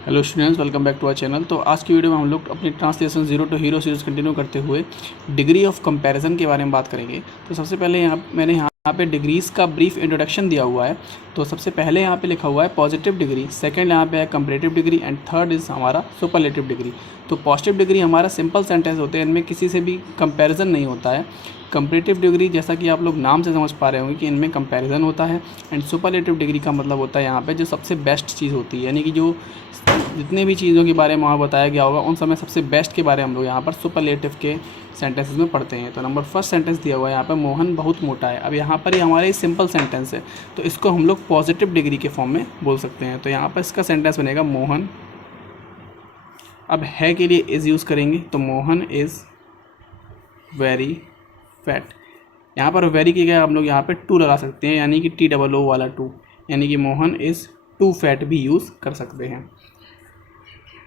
Hello students, welcome back to our channel. तो आज की वीडियो में हम लोग अपनी translation zero to hero series continue करते हुए डिग्री ऑफ कंपैरिजन के बारे में बात करेंगे। तो सबसे पहले मैंने यहाँ पे डिग्रीज़ का ब्रीफ इंट्रोडक्शन दिया हुआ है। तो सबसे पहले यहाँ पे लिखा हुआ है पॉजिटिव डिग्री, सेकंड यहाँ पे है comparative degree and third is हमारा सुपरलेटिव डिग्री। तो पॉजिटिव डिग्री हमारा सिंपल सेंटेंस होते हैं, इनमें किसी से भी कंपैरिजन नहीं होता है। कंपैरेटिव डिग्री जैसा कि आप लोग नाम से समझ पा रहे होंगे कि इनमें कंपैरिजन होता है। एंड सुपरलेटिव डिग्री का मतलब होता है यहाँ पे जो सबसे बेस्ट चीज़ होती है, यानी कि जो जितने भी चीज़ों के बारे में वहाँ बताया गया होगा उन समय सबसे बेस्ट के बारे में हम लोग यहाँ पर सुपरलेटिव के सेंटेंसेस में पढ़ते हैं। तो नंबर फर्स्ट सेंटेंस दिया हुआ है यहाँ पर, मोहन बहुत मोटा है। अब यहाँ पर ये हमारे सिंपल सेंटेंस है, तो इसको हम लोग पॉजिटिव डिग्री के फॉर्म में बोल सकते हैं। तो यहाँ पर इसका सेंटेंस बनेगा मोहन। अब है के लिए इज़ यूज़ करेंगे, तो मोहन इज़ वेरी फैट। यहाँ पर वेरी की जगह हम लोग यहाँ पे टू लगा सकते हैं, यानी कि TOO वाला टू, यानी कि मोहन इज़ टू फैट भी यूज़ कर सकते हैं।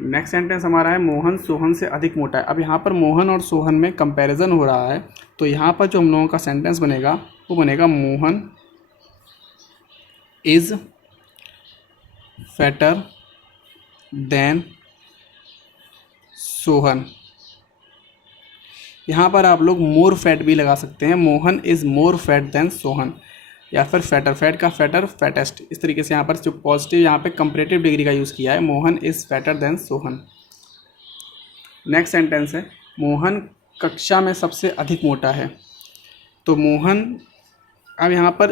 नेक्स्ट सेंटेंस हमारा है मोहन सोहन से अधिक मोटा है। अब यहाँ पर मोहन और सोहन में कंपैरिजन हो रहा है, तो यहाँ पर जो हम लोगों का सेंटेंस बनेगा वो बनेगा Mohan is fatter than Sohan. यहाँ पर आप लोग मोर फैट भी लगा सकते हैं, Mohan is more fat than Sohan, या फिर फैटर, फैट का फैटर, फैटेस्ट। इस तरीके से यहाँ पर जो पॉजिटिव यहाँ पे कंपैरेटिव डिग्री का यूज़ किया है, Mohan is fatter than Sohan. Next sentence है मोहन कक्षा में सबसे अधिक मोटा है। तो मोहन, अब यहाँ पर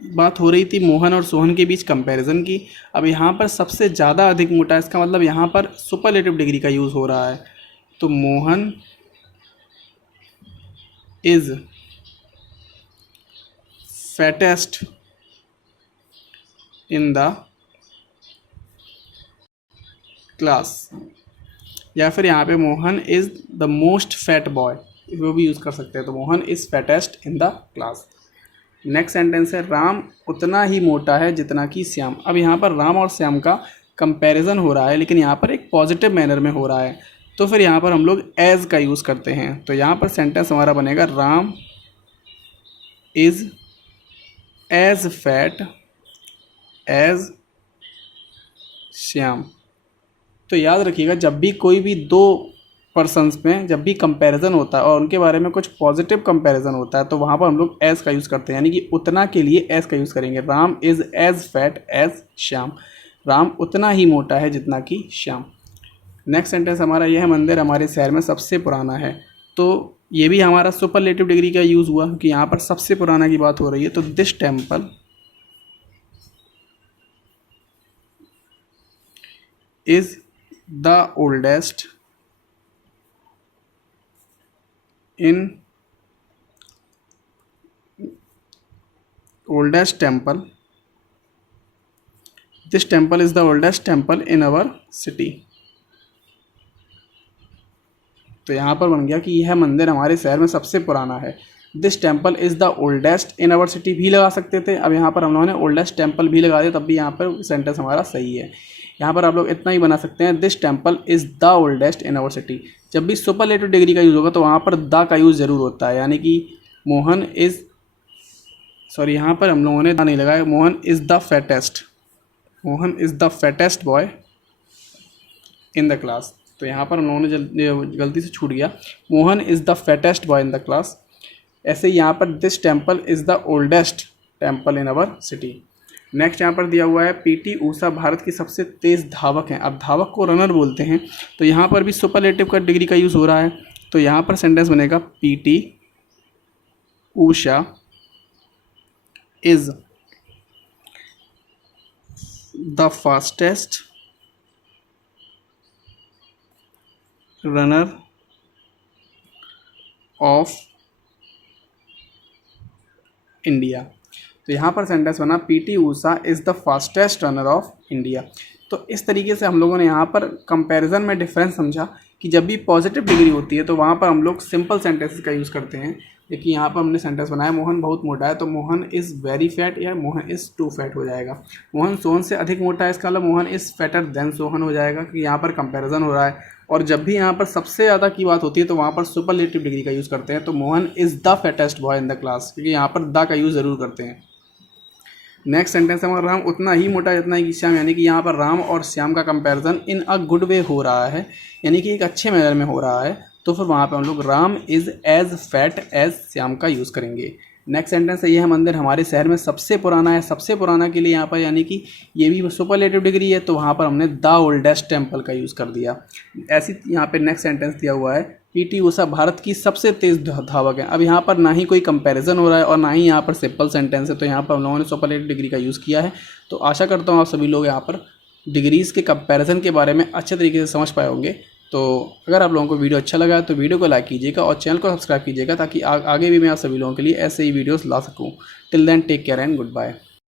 बात हो रही थी मोहन और सोहन के बीच कंपैरिजन की। अब यहाँ पर सबसे ज़्यादा अधिक मोटा, इसका मतलब यहाँ पर सुपरलेटिव डिग्री का यूज़ हो रहा है। तो Mohan is fattest in the class, या फिर यहाँ पे Mohan is the most fat boy, वो भी यूज़ कर सकते हैं। तो Mohan is fattest in the class. Next sentence है राम उतना ही मोटा है जितना कि श्याम। अब यहाँ पर राम और श्याम का कंपैरिजन हो रहा है, लेकिन यहाँ पर एक पॉजिटिव मैनर में हो रहा है, तो फिर यहाँ पर हम लोग एज़ का यूज़ करते हैं। तो यहाँ पर सेंटेंस हमारा बनेगा Ram is as fat as Shyam. तो याद रखिएगा, जब भी कोई भी दो पर्सन्स में जब भी कंपैरिजन होता है और उनके बारे में कुछ पॉजिटिव कंपैरिजन होता है, तो वहाँ पर हम लोग एज का यूज़ करते हैं, यानी कि उतना के लिए एज का यूज़ करेंगे। Ram is as fat as Shyam, Ram उतना ही मोटा है जितना कि श्याम। नेक्स्ट सेंटेंस हमारा यह मंदिर हमारे शहर में सबसे पुराना है। तो ये भी हमारा सुपरलेटिव डिग्री का यूज़ हुआ कि यहाँ पर सबसे पुराना की बात हो रही है। तो this temple is the oldest temple, this temple is the oldest temple in our city. तो यहाँ पर बन गया कि यह मंदिर हमारे शहर में सबसे पुराना है। This temple is the oldest in our city भी लगा सकते थे, अब यहाँ पर हम लोगों ने ओल्डेस्ट टेम्पल भी लगा दिया, तब भी यहाँ पर सेंटेंस हमारा सही है। यहाँ पर आप लोग इतना ही बना सकते हैं, this temple is the oldest in our city. जब भी सुपरलेटिव डिग्री का यूज़ होगा तो वहाँ पर द का यूज़ ज़रूर होता है, यानी कि मोहन इज़, सॉरी यहाँ पर हम लोगों ने द नहीं लगाया, Mohan is the fattest, Mohan is the fattest boy in the class. तो यहाँ पर हम लोगों ने गलती से छूट गया, Mohan is the fattest boy in the class. ऐसे ही यहाँ पर this temple is the oldest temple in our city. Next यहाँ पर दिया हुआ है PT ऊषा भारत की सबसे तेज़ धावक हैं। अब धावक को रनर बोलते हैं, तो यहाँ पर भी सुपरलेटिव का डिग्री का यूज़ हो रहा है। तो यहाँ पर सेंटेंस बनेगा PT Usha is the fastest runner of India. तो यहाँ पर सेंटेंस बना PT Usha is the fastest runner of India. तो इस तरीके से हम लोगों ने यहाँ पर कंपैरिजन में डिफरेंस समझा कि जब भी पॉजिटिव डिग्री होती है तो वहाँ पर हम लोग सिंपल सेंटेंसेस का यूज़ करते हैं। देखिए यहाँ पर हमने सेंटेंस बनाया मोहन बहुत मोटा है, तो मोहन इज़ वेरी फैट या मोहन इज़ टू फैट हो जाएगा। मोहन सोहन से अधिक मोटा है, इसका मतलब Mohan is fatter than Sohan हो जाएगा, कि यहाँ पर कंपैरिजन हो रहा है। और जब भी यहाँ पर सबसे ज़्यादा की बात होती है तो वहाँ पर सुपरलेटिव डिग्री का यूज़ करते हैं। तो Mohan is the fattest boy in the class, क्योंकि यहाँ पर द का यूज़ ज़रूर करते हैं। नेक्स्ट सेंटेंस हमारा राम उतना ही मोटा जितना कि श्याम, यानी कि यहाँ पर राम और श्याम का comparison in a good way हो रहा है, यानी कि एक अच्छे मैनर में हो रहा है। तो फिर वहाँ पे हम लोग Ram is as fat as Shyam का यूज़ करेंगे। नेक्स्ट सेंटेंस है, यह मंदिर हमारे शहर में सबसे पुराना है। सबसे पुराना के लिए यहाँ पर यानी कि ये भी सुपरलेटिव डिग्री है, तो वहाँ पर हमने द ओल्डेस्ट टेम्पल का यूज़ कर दिया। ऐसी यहाँ पे नेक्स्ट सेंटेंस दिया हुआ है, पीटी उषा भारत की सबसे तेज़ धावक है। अब यहाँ पर ना ही कोई कंपैरिजन हो रहा है और ना ही यहाँ पर सिंपल सेंटेंस है, तो यहाँ पर हम लोगों ने सुपरलेटिव डिग्री का यूज़ किया है। तो आशा करता हूँ आप सभी लोग यहाँ पर डिग्रीज़ के कंपैरिजन के बारे में अच्छे तरीके से समझ पाए होंगे। तो अगर आप लोगों को वीडियो अच्छा लगा तो वीडियो को लाइक कीजिएगा और चैनल को सब्सक्राइब कीजिएगा, ताकि आगे भी मैं आप सभी लोगों के लिए ऐसे ही वीडियोस ला सकूं। Till then take care and good bye.